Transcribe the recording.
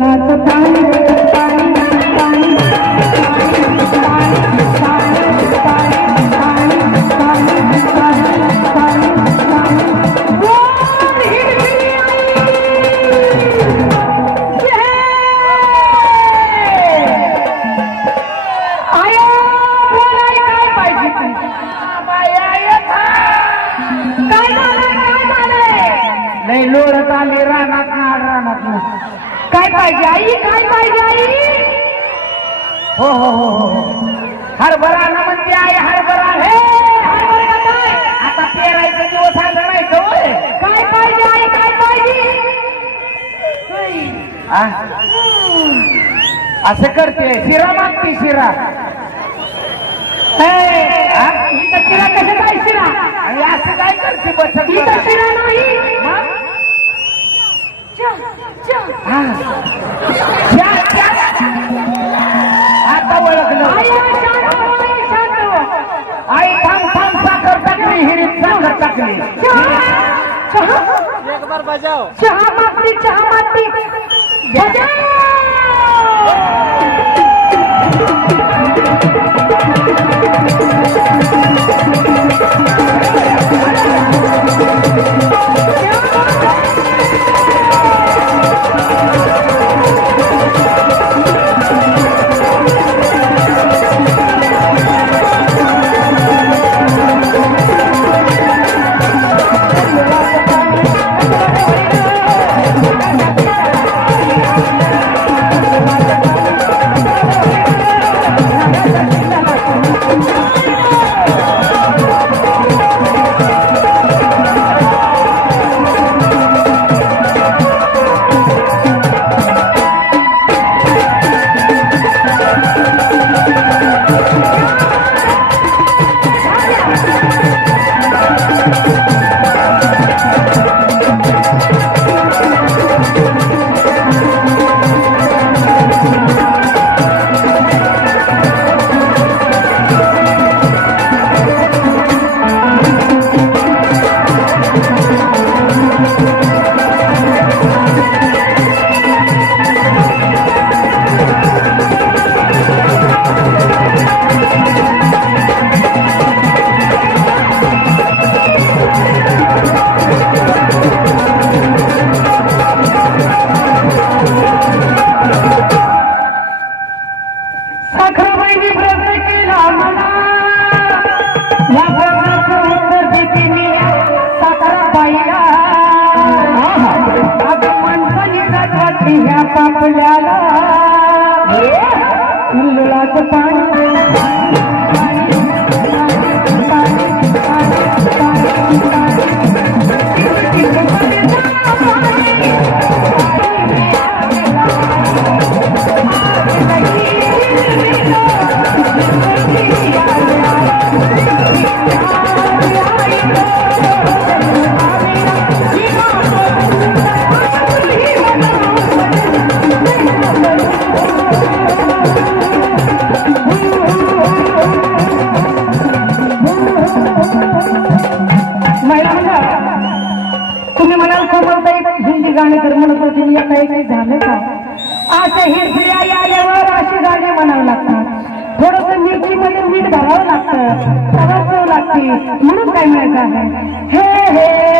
नाही बोलाय लोरत आली रानात ना रानात काय पाहिजे आई? काय पाहिजे आई? हो हो हो हो. हरभरा ना म्हणते आई हरभरा. हे हरभरा काय? आता पेरायचं दिवस आलं नाही होय? काय पाहिजे आई? काय पाहिजे? असं करते. शिरा मागते शिरा. शिरा कसं काय शिरा? आणि असं काय करते इथं शिरा नाही मग? चा, चा. हा. चहा, चहा. आता ओळखलं. आई शांत हो, हो. आई थांब थांब साखर टाकली हिरीत साखर टाकली. चहा. चहा चहा मागती चहा मागती. ह्या पापल्याला उल्हाचं पाणी हिंदी गाणे म्हणत होते मी काही काही झालं का? अशा हिरफिरी आई आल्यावर अशी गाणी म्हणावी लागतात. थोडस मिरची मध्ये मीठ घालावं लागतं. सगळं चव लागते. म्हणून काय म्हणायचं आहे? हे हे.